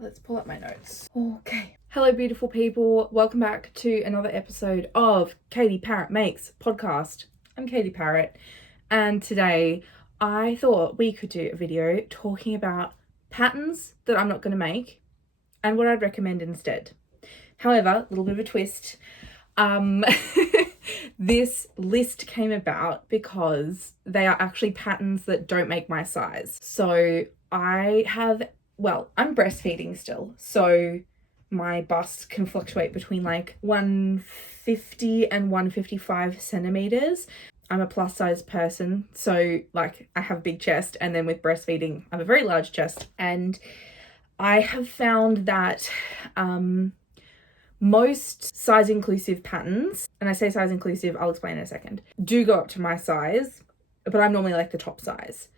Let's pull up my notes. Okay. Hello, beautiful people. Welcome back to another episode of Katie Parrott Makes podcast. I'm Katie Parrott, and today I thought we could do a video talking about patterns that I'm not going to make and what I'd recommend instead. However, a little bit of a twist. This list came about because they are actually patterns that don't make my size. So I'm breastfeeding still. So my bust can fluctuate between like 150 and 155 centimeters. I'm a plus size person. So like I have a big chest, and then with breastfeeding, I have a very large chest. And I have found that, most size inclusive patterns, and I say size inclusive, I'll explain in a second, do go up to my size, but I'm normally like the top size.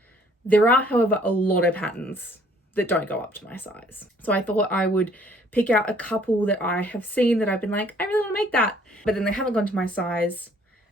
There are, however, a lot of patterns that don't go up to my size. So I thought I would pick out a couple that I have seen that I've been like, I really want to make that, but then they haven't gone to my size,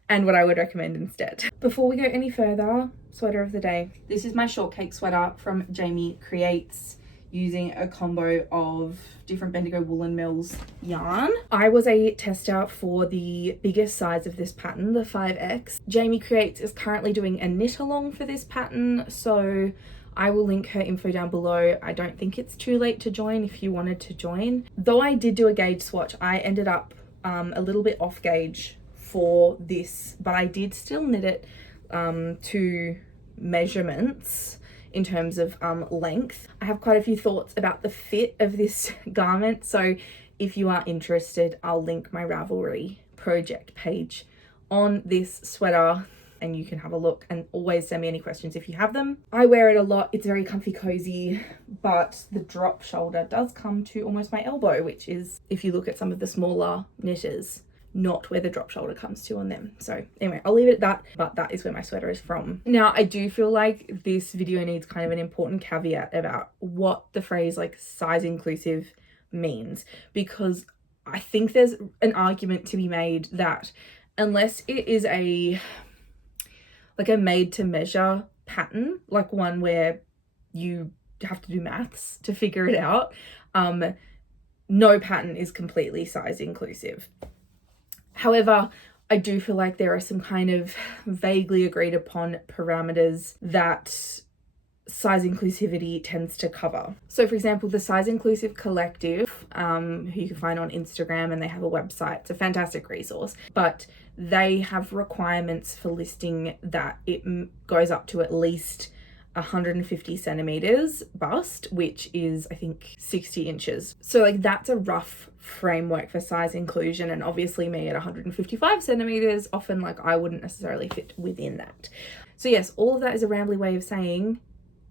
and what I would recommend instead. Before we go any further, sweater of the day. This is my shortcake sweater from Jamie Creates, using a combo of different Bendigo Woolen Mills yarn. I was a tester for the biggest size of this pattern, the 5X. Jamie Creates is currently doing a knit along for this pattern, so I will link her info down below. I don't think it's too late to join if you wanted to join. Though I did do a gauge swatch, I ended up a little bit off gauge for this, but I did still knit it to measurements in terms of length. I have quite a few thoughts about the fit of this garment, so if you are interested, I'll link my Ravelry project page on this sweater and you can have a look, and always send me any questions if you have them. I wear it a lot. It's very comfy, cozy, but the drop shoulder does come to almost my elbow, which is, if you look at some of the smaller knitters, not where the drop shoulder comes to on them. So anyway, I'll leave it at that, but that is where my sweater is from. Now, I do feel like this video needs kind of an important caveat about what the phrase like size inclusive means, because I think there's an argument to be made that unless it is a made to measure pattern, like one where you have to do maths to figure it out, no pattern is completely size inclusive. However, I do feel like there are some kind of vaguely agreed upon parameters that size inclusivity tends to cover. So for example, the Size Inclusive Collective, who you can find on Instagram, and they have a website. It's a fantastic resource, but they have requirements for listing that it goes up to at least 150 centimeters bust, which is I think 60 inches. So like that's a rough framework for size inclusion, and obviously me at 155 centimeters, often like I wouldn't necessarily fit within that. So yes, all of that is a rambly way of saying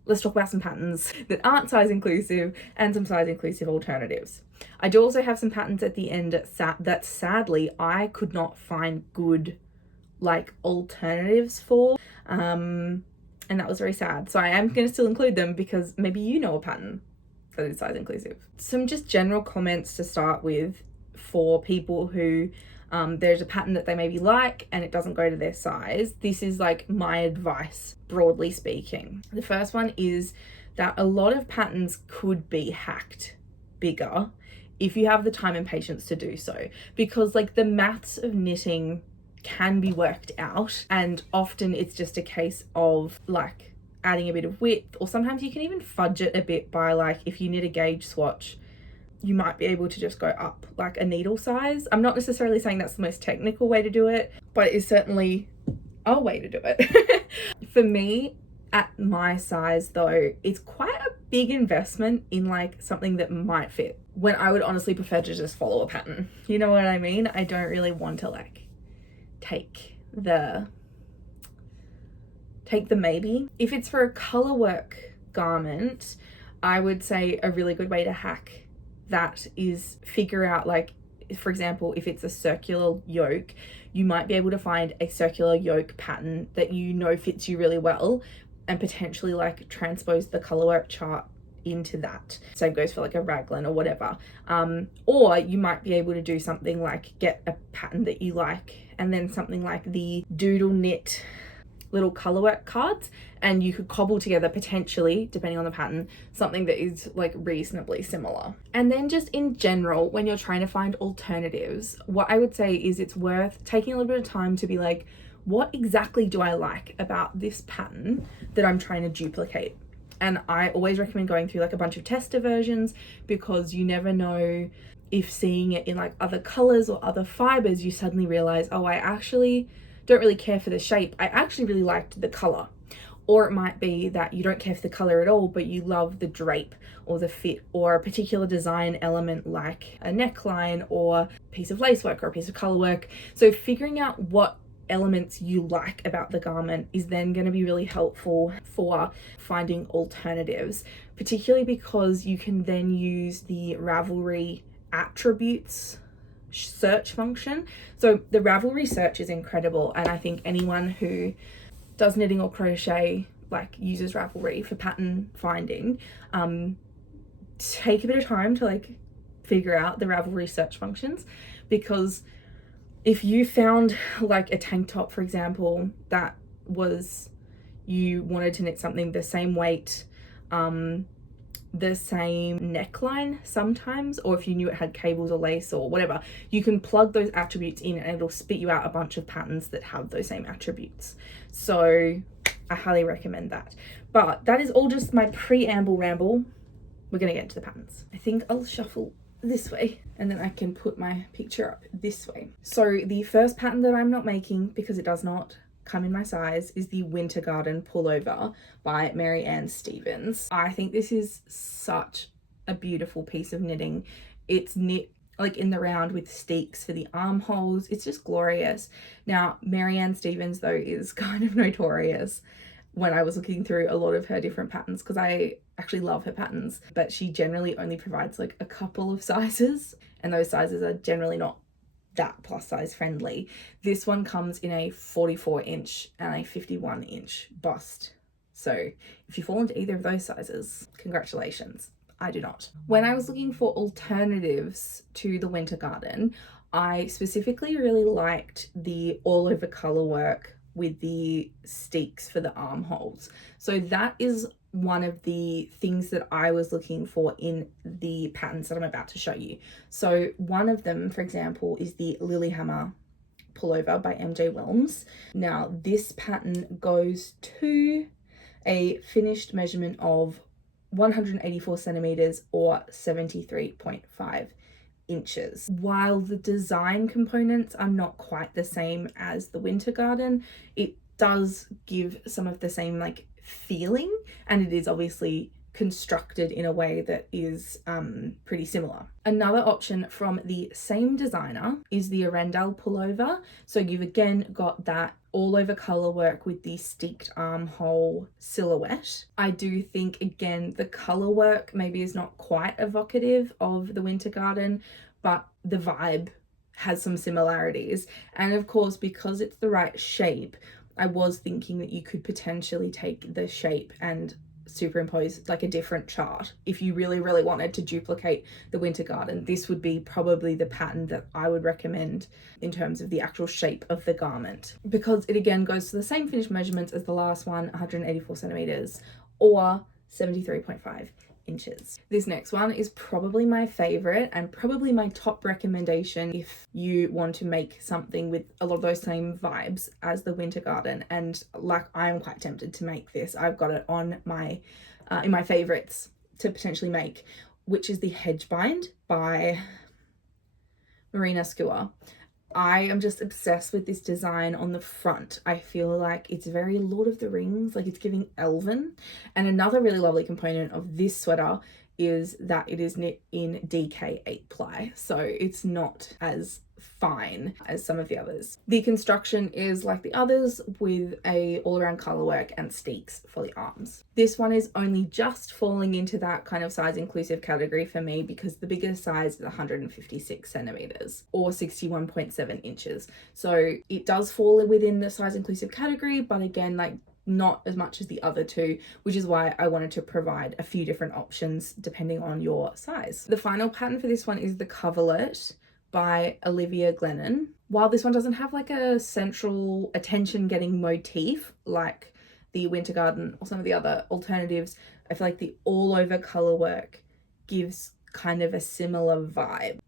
let's talk about some patterns that aren't size inclusive and some size inclusive alternatives. I do also have some patterns at the end that sadly I could not find good like alternatives for, and that was very sad. So I am going to still include them because maybe you know a pattern that is size inclusive. Some just general comments to start with for people who there's a pattern that they maybe like and it doesn't go to their size. This is like my advice, broadly speaking. The first one is that a lot of patterns could be hacked bigger if you have the time and patience to do so, because like the maths of knitting can be worked out, and often it's just a case of like adding a bit of width, or sometimes you can even fudge it a bit by like, if you knit a gauge swatch, you might be able to just go up like a needle size. I'm not necessarily saying that's the most technical way to do it, but it is certainly a way to do it. For me, at my size though, it's quite a big investment in like something that might fit, when I would honestly prefer to just follow a pattern. You know what I mean? I don't really want to like take the maybe. If it's for a color work garment, I would say a really good way to hack that is figure out, like, for example, if it's a circular yoke, you might be able to find a circular yoke pattern that you know fits you really well, and potentially like transpose the color work chart into that. Same goes for like a raglan or whatever. Or you might be able to do something like get a pattern that you like, and then something like the doodle knit little colorwork cards, and you could cobble together potentially, depending on the pattern, something that is like reasonably similar. And then just in general, when you're trying to find alternatives, what I would say is it's worth taking a little bit of time to be like, what exactly do I like about this pattern that I'm trying to duplicate? And I always recommend going through like a bunch of tester versions, because you never know if seeing it in like other colors or other fibers, you suddenly realize, oh, I actually don't really care for the shape. I actually really liked the color. Or it might be that you don't care for the color at all, but you love the drape or the fit or a particular design element like a neckline or a piece of lace work or a piece of color work. So figuring out what elements you like about the garment is then going to be really helpful for finding alternatives, particularly because you can then use the Ravelry attributes search function. So the Ravelry search is incredible, and I think anyone who does knitting or crochet like uses Ravelry for pattern finding, take a bit of time to like figure out the Ravelry search functions, because if you found like a tank top, for example, that was, you wanted to knit something the same weight, the same neckline sometimes, or if you knew it had cables or lace or whatever, you can plug those attributes in and it'll spit you out a bunch of patterns that have those same attributes. So I highly recommend that. But that is all just my preamble ramble. We're gonna get into the patterns. I think I'll shuffle this way and then I can put my picture up this way. So the first pattern that I'm not making, because it does not come in my size, is the Wintergarden Pullover by Mary Ann Stevens. I think this is such a beautiful piece of knitting. It's knit like in the round with steeks for the armholes. It's just glorious. Now, Mary Ann Stevens though is kind of notorious when I was looking through a lot of her different patterns, because I actually love her patterns, but she generally only provides like a couple of sizes, and those sizes are generally not that plus size friendly. This one comes in a 44-inch and a 51-inch bust. So if you fall into either of those sizes, congratulations. I do not. When I was looking for alternatives to the Wintergarden, I specifically really liked the all over color work with the steeks for the armholes. So that is one of the things that I was looking for in the patterns that I'm about to show you. So one of them, for example, is the Lilyhammer Pullover by MJ Wilms. Now this pattern goes to a finished measurement of 184 centimeters or 73.5 inches. While the design components are not quite the same as the Wintergarden, it does give some of the same like feeling, and it is obviously constructed in a way that is pretty similar. Another option from the same designer is the Arundel Pullover. So you've again got that all over color work with the steeked armhole silhouette. I do think again the color work maybe is not quite evocative of the Wintergarden, but the vibe has some similarities. And of course, because it's the right shape, I was thinking that you could potentially take the shape and superimpose like a different chart. If you really wanted to duplicate the Wintergarden, this would be probably the pattern that I would recommend in terms of the actual shape of the garment, because it again goes to the same finished measurements as the last one, 184 centimeters or 73.5 inches. This next one is probably my favorite and probably my top recommendation if you want to make something with a lot of those same vibes as the Wintergarden. And like, I'm quite tempted to make this. I've got it on my in my favorites to potentially make, which is the Hedgebind by Marina Skua. I am just obsessed with this design on the front. I feel like it's very Lord of the Rings, like it's giving elven. And another really lovely component of this sweater is that it is knit in DK 8 ply, so it's not as fine as some of the others. The construction is like the others with a all-around color work and steeks for the arms. This one is only just falling into that kind of size inclusive category for me, because the biggest size is 156 centimeters or 61.7 inches. So it does fall within the size inclusive category, but again, like not as much as the other two, which is why I wanted to provide a few different options depending on your size. The final pattern for this one is the Coverlet by Olivia Glennon. While this one doesn't have like a central attention getting motif like the Wintergarden or some of the other alternatives, I feel like the all over color work gives kind of a similar vibe.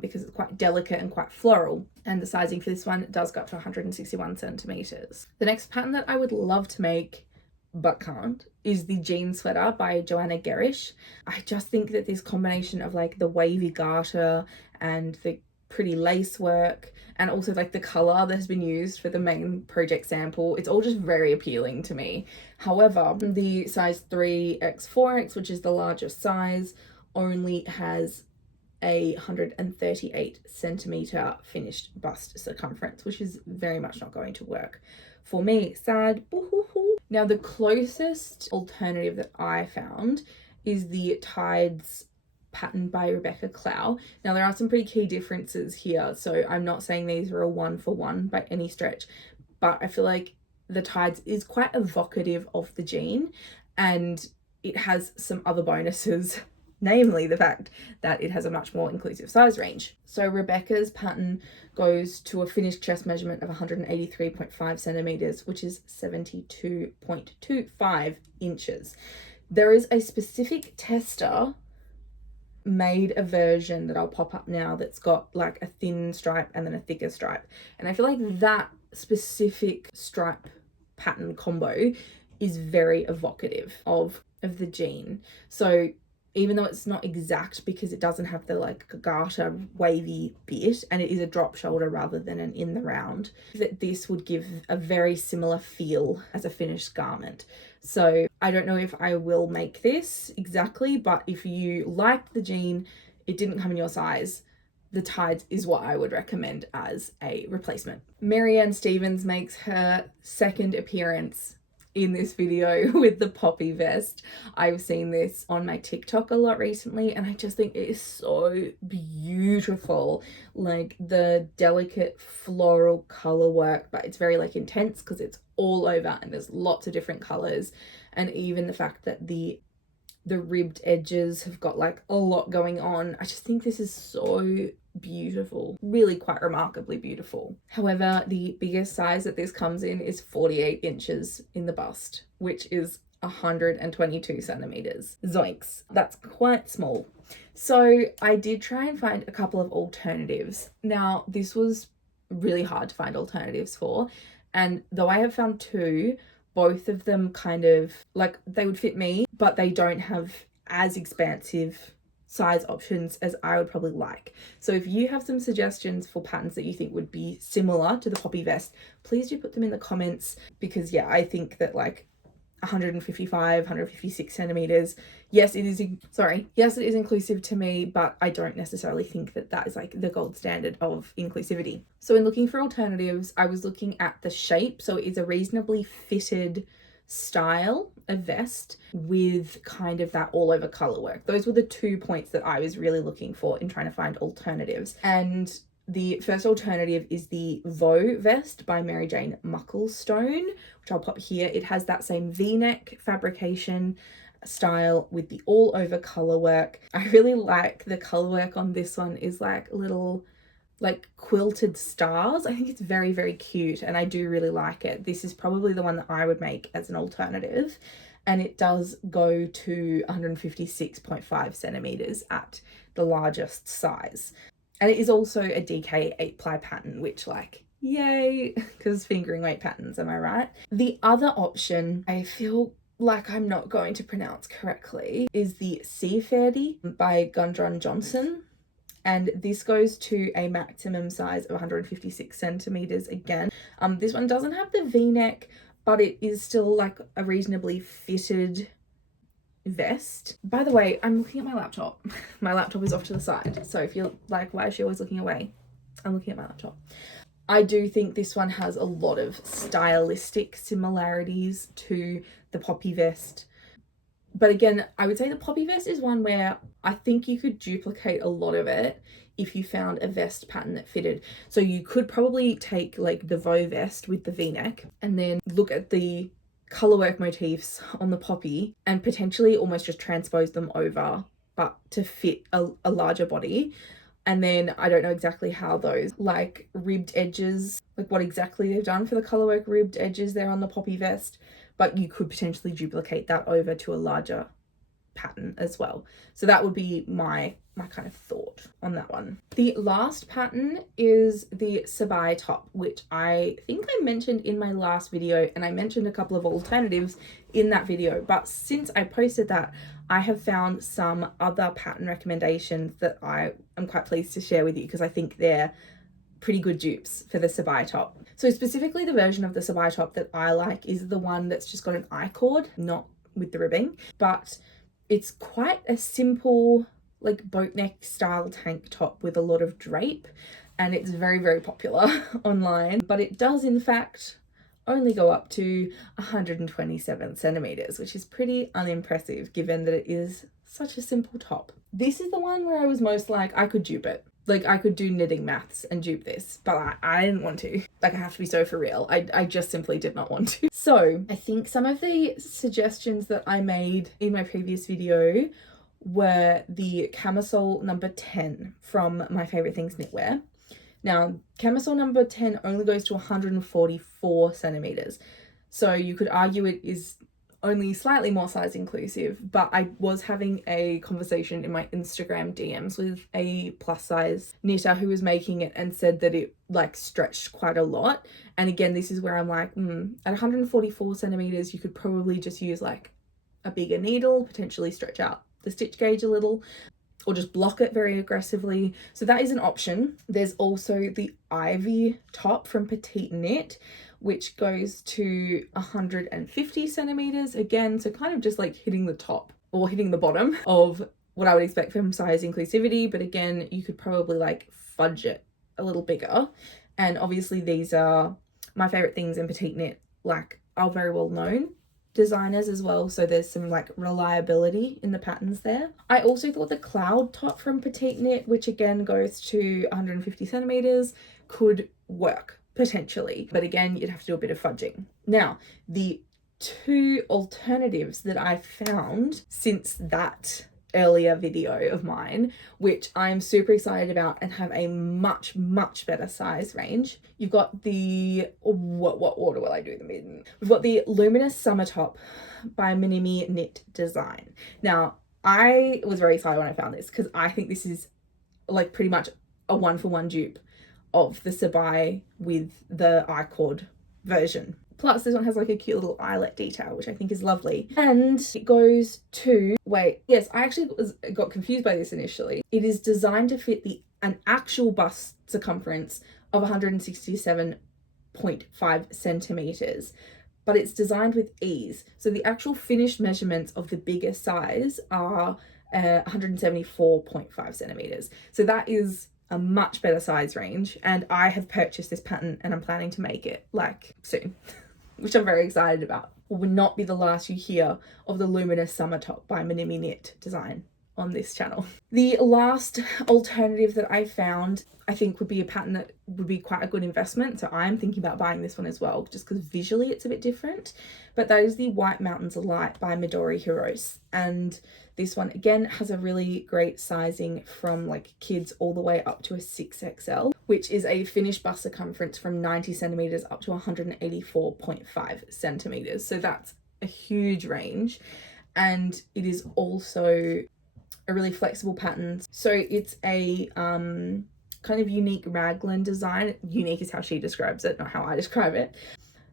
Because it's quite delicate and quite floral, and the sizing for this one does go up to 161 centimeters. The next pattern that I would love to make but can't is the Jean Sweater by Joanna Gerish. I just think that this combination of like the wavy garter and the pretty lace work and also like the color that has been used for the main project sample, it's all just very appealing to me. However, the size 3x4x, which is the largest size, only has a 138 centimeter finished bust circumference, which is very much not going to work for me. Sad. Boo-hoo-hoo. Now, the closest alternative that I found is the Tides pattern by Rebecca Clow. Now, there are some pretty key differences here, so I'm not saying these are a 1-for-1 by any stretch, but I feel like the Tides is quite evocative of the jean, and it has some other bonuses, namely the fact that it has a much more inclusive size range. So Rebecca's pattern goes to a finished chest measurement of 183.5 centimeters, which is 72.25 inches. There is a specific tester made a version that I'll pop up now that's got like a thin stripe and then a thicker stripe. And I feel like that specific stripe pattern combo is very evocative of the jean. So even though it's not exact because it doesn't have the like garter wavy bit and it is a drop shoulder rather than an in the round, that this would give a very similar feel as a finished garment. So I don't know if I will make this exactly, but if you liked the jean, it didn't come in your size, the Tides is what I would recommend as a replacement. Marianne Stevens makes her second appearance in this video with the poppy vest. I've seen this on my TikTok a lot recently and I just think it is so beautiful. Like the delicate floral color work, but it's very like intense because it's all over and there's lots of different colors, and even the fact that the ribbed edges have got like a lot going on. I just think this is so beautiful, really quite remarkably beautiful. However, the biggest size that this comes in is 48 inches in the bust, which is 122 centimeters. Zoinks, that's quite small. So I did try and find a couple of alternatives. Now, this was really hard to find alternatives for, and though I have found two, both of them kind of like they would fit me, but they don't have as expansive size options as I would probably like. So if you have some suggestions for patterns that you think would be similar to the poppy vest, please do put them in the comments, because yeah, I think that like 156 centimeters, yes it is inclusive to me, but I don't necessarily think that that is like the gold standard of inclusivity. So in looking for alternatives, I was looking at the shape. So it is a reasonably fitted style of vest with kind of that all over color work. Those were the 2 points that I was really looking for in trying to find alternatives. And the first alternative is the Vo vest by Mary Jane Mucklestone, which I'll pop here. It has that same V-neck fabrication style with the all over color work. I really like the color work on this one is like little like quilted stars. I think it's very, very cute and I do really like it. This is probably the one that I would make as an alternative, and it does go to 156.5 centimeters at the largest size. And it is also a DK 8-ply pattern, which like, yay, because fingering weight patterns, am I right? The other option, I feel like I'm not going to pronounce correctly, is the Seafairdy by Gundron Johnson. And this goes to a maximum size of 156 centimeters again. This one doesn't have the V-neck, but it is still like a reasonably fitted vest. By the way, I'm looking at my laptop. My laptop is off to the side. So if you're like, why is she always looking away? I'm looking at my laptop. I do think this one has a lot of stylistic similarities to the poppy vest. But again, I would say the poppy vest is one where I think you could duplicate a lot of it if you found a vest pattern that fitted. So you could probably take like the Vo vest with the V-neck and then look at the colorwork motifs on the poppy and potentially almost just transpose them over, but to fit a larger body. And then I don't know exactly how those like ribbed edges, like what exactly they've done for the colorwork ribbed edges there on the poppy vest, but you could potentially duplicate that over to a larger pattern as well. So that would be my kind of thought on that one. The last pattern is the Sabai top, which I think I mentioned in my last video, and I mentioned a couple of alternatives in that video, but since I posted that, I have found some other pattern recommendations that I am quite pleased to share with you because I think they're pretty good dupes for the Sabai top. So specifically the version of the Sabai top that I like is the one that's just got an I-cord, not with the ribbing, but it's quite a simple like boat neck style tank top with a lot of drape, and it's very, very popular online, but it does in fact only go up to 127 centimeters, which is pretty unimpressive given that it is such a simple top. This is the one where I was most like, I could dupe it. Like I could do knitting maths and dupe this, but I didn't want to. Like I have to be so for real. I just simply did not want to. So I think some of the suggestions that I made in my previous video were the camisole number 10 from My Favorite Things Knitwear. Now, camisole number 10 only goes to 144 centimeters. So you could argue it is only slightly more size inclusive, but I was having a conversation in my Instagram DMs with a plus size knitter who was making it and said that it like stretched quite a lot. And again, this is where I'm like, at 144 centimeters, you could probably just use like a bigger needle, potentially stretch out the stitch gauge a little, or just block it very aggressively. So that is an option. There's also the Ivy top from Petite Knit, which goes to 150 centimeters again. So kind of just like hitting the top or hitting the bottom of what I would expect from size inclusivity. But again, you could probably like fudge it a little bigger. And obviously these are My Favorite Things and Petite Knit, like are very well known designers as well, so there's some like reliability in the patterns there. I also thought the Cloud top from Petite Knit, which again goes to 150 centimeters, could work potentially, but again you'd have to do a bit of fudging. Now the two alternatives that I found since that earlier video of mine, which I'm super excited about and have a much better size range. You've got the, what order will I do them in? We've got the Luminous Summer Top by Minimi Knit Design. Now, I was very excited when I found this because I think this is like pretty much a 1-for-1 dupe of the Sabai with the I-cord version. Plus, this one has like a cute little eyelet detail, which I think is lovely. And it goes to, yes, I actually got confused by this initially. It is designed to fit an actual bust circumference of 167.5 centimeters, but it's designed with ease. So the actual finished measurements of the bigger size are 174.5 centimeters. So that is a much better size range, and I have purchased this pattern and I'm planning to make it like soon. Which I'm very excited about. Will not be the last you hear of the Luminous Summer Top by Minimi Knit Design on this channel. The last alternative that I found, I think would be a pattern that would be quite a good investment. So I'm thinking about buying this one as well, just because visually it's a bit different. But that is the White Mountains Light by Midori Hirose. And this one again has a really great sizing from like kids all the way up to a 6XL, which is a finished bust circumference from 90 centimeters up to 184.5 centimeters. So that's a huge range. And it is also a really flexible pattern. So it's a kind of unique raglan design. Unique is how she describes it, not how I describe it.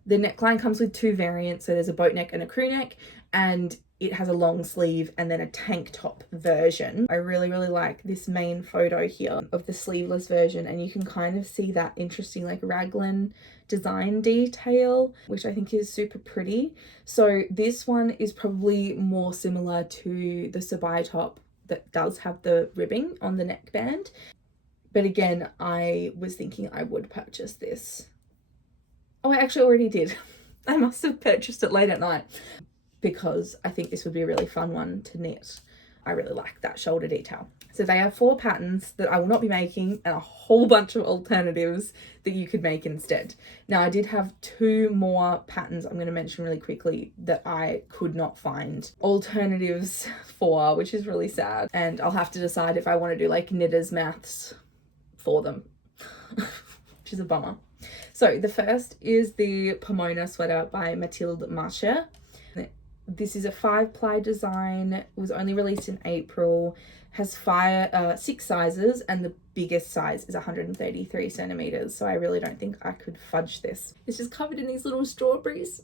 The neckline comes with two variants. So there's a boat neck and a crew neck, and it has a long sleeve and then a tank top version. I really like this main photo here of the sleeveless version, and you can kind of see that interesting like raglan design detail, which I think is super pretty. So this one is probably more similar to the Sabai top that does have the ribbing on the neckband. But again, I was thinking I would purchase this. Oh, I actually already did. I must have purchased it late at night because I think this would be a really fun one to knit I really like that shoulder detail. So they are 4 patterns that I will not be making, and a whole bunch of alternatives that you could make instead. Now I did have 2 more patterns I'm going to mention really quickly that I could not find alternatives for, which is really sad. And I'll have to decide if I want to do like knitters maths for them, which is a bummer. So the first is the Pomona Sweater by Mathilde Marcher. This is a 5-ply design. It was only released in April. Has 6 sizes, and the biggest size is 133 centimeters. So I really don't think I could fudge this. It's just covered in these little strawberries.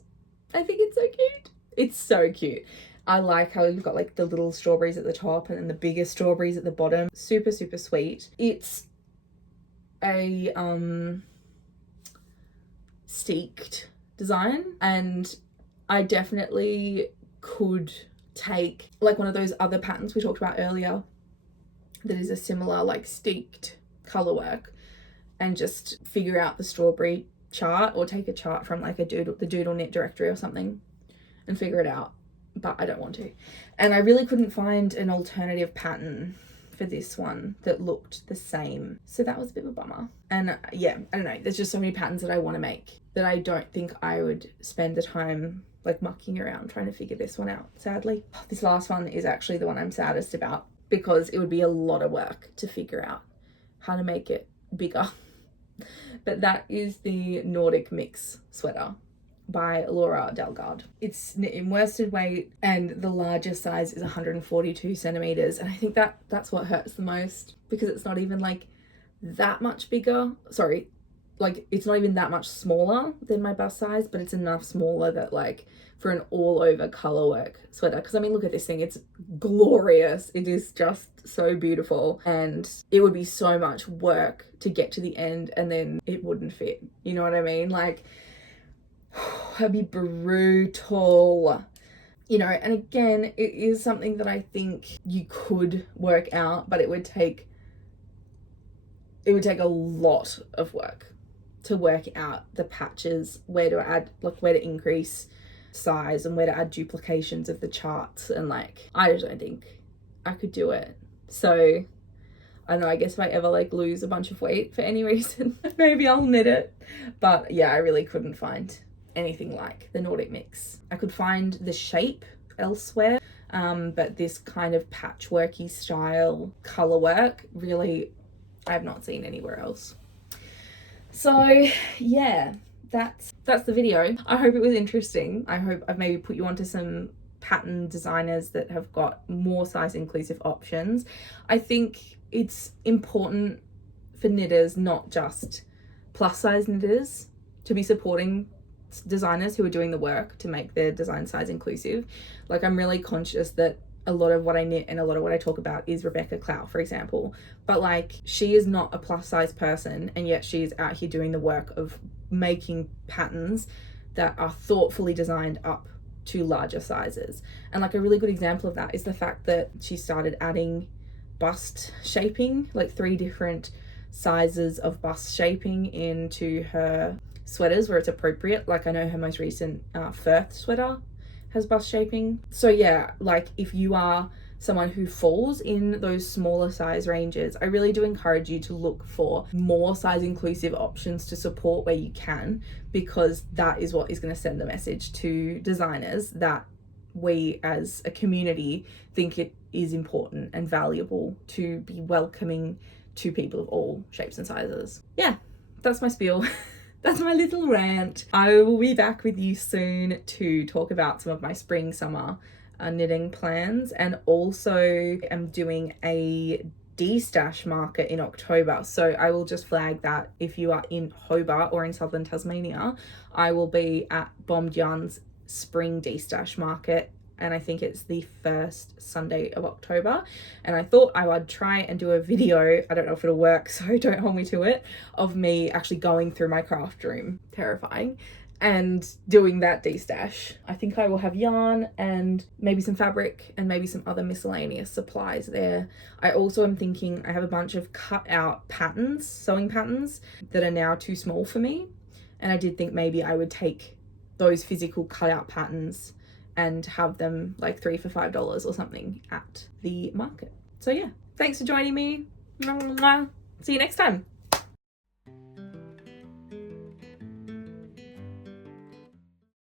I think it's so cute. It's so cute. I like how you've got like the little strawberries at the top and then the bigger strawberries at the bottom. Super, super sweet. It's a steeked design, and I definitely could take like one of those other patterns we talked about earlier that is a similar like steeked color work and just figure out the strawberry chart, or take a chart from like the doodle knit directory or something and figure it out, but I don't want to. And I really couldn't find an alternative pattern for this one that looked the same, so that was a bit of a bummer. And yeah, I don't know, there's just so many patterns that I want to make that I don't think I would spend the time like mucking around trying to figure this one out, sadly. This last one is actually the one I'm saddest about, because it would be a lot of work to figure out how to make it bigger. But that is the Nordic Mix sweater by Laura Delgado. It's knit in worsted weight, and the largest size is 142 centimeters. And I think that's what hurts the most, because it's not even like that much bigger. Sorry, like it's not even that much smaller than my bust size, but it's enough smaller that like for an all over color work sweater. Because I mean, look at this thing, it's glorious. It is just so beautiful, and it would be so much work to get to the end and then it wouldn't fit. You know what I mean? Like, it'd be brutal, you know. And again, it is something that I think you could work out, but it would take a lot of work to work out the patches, where to add, like where to increase size and where to add duplications of the charts, and like I just don't think I could do it. So I don't know, I guess if I ever like lose a bunch of weight for any reason, maybe I'll knit it. But yeah, I really couldn't find anything like the Nordic Mix. I could find the shape elsewhere, but this kind of patchworky style color work, really I have not seen anywhere else. So yeah, that's the video. I hope it was interesting. I hope I've maybe put you onto some pattern designers that have got more size inclusive options. I think it's important for knitters, not just plus size knitters, to be supporting designers who are doing the work to make their design size inclusive. Like, I'm really conscious that a lot of what I knit and a lot of what I talk about is Rebecca Clow, for example, but like, she is not a plus size person, and yet she's out here doing the work of making patterns that are thoughtfully designed up to larger sizes. And like, a really good example of that is the fact that she started adding bust shaping, like 3 different sizes of bust shaping into her sweaters where it's appropriate. Like, I know her most recent Firth sweater has bust shaping. So yeah, like, if you are someone who falls in those smaller size ranges, I really do encourage you to look for more size inclusive options to support where you can, because that is what is going to send the message to designers that we as a community think it is important and valuable to be welcoming to people of all shapes and sizes. Yeah, that's my spiel. That's my little rant. I will be back with you soon to talk about some of my spring summer knitting plans, and also I'm doing a de-stash market in October, so I will just flag that if you are in Hobart or in southern Tasmania, I will be at Bombed Yarn's spring de-stash market, and I think it's the first Sunday of October. And I thought I would try and do a video, I don't know if it'll work, so don't hold me to it, of me actually going through my craft room, terrifying, and doing that de-stash. I think I will have yarn and maybe some fabric and maybe some other miscellaneous supplies there. I also am thinking I have a bunch of cut out patterns, sewing patterns, that are now too small for me, and I did think maybe I would take those physical cut out patterns and have them like 3 for $5 or something at the market. So yeah, thanks for joining me. See you next time.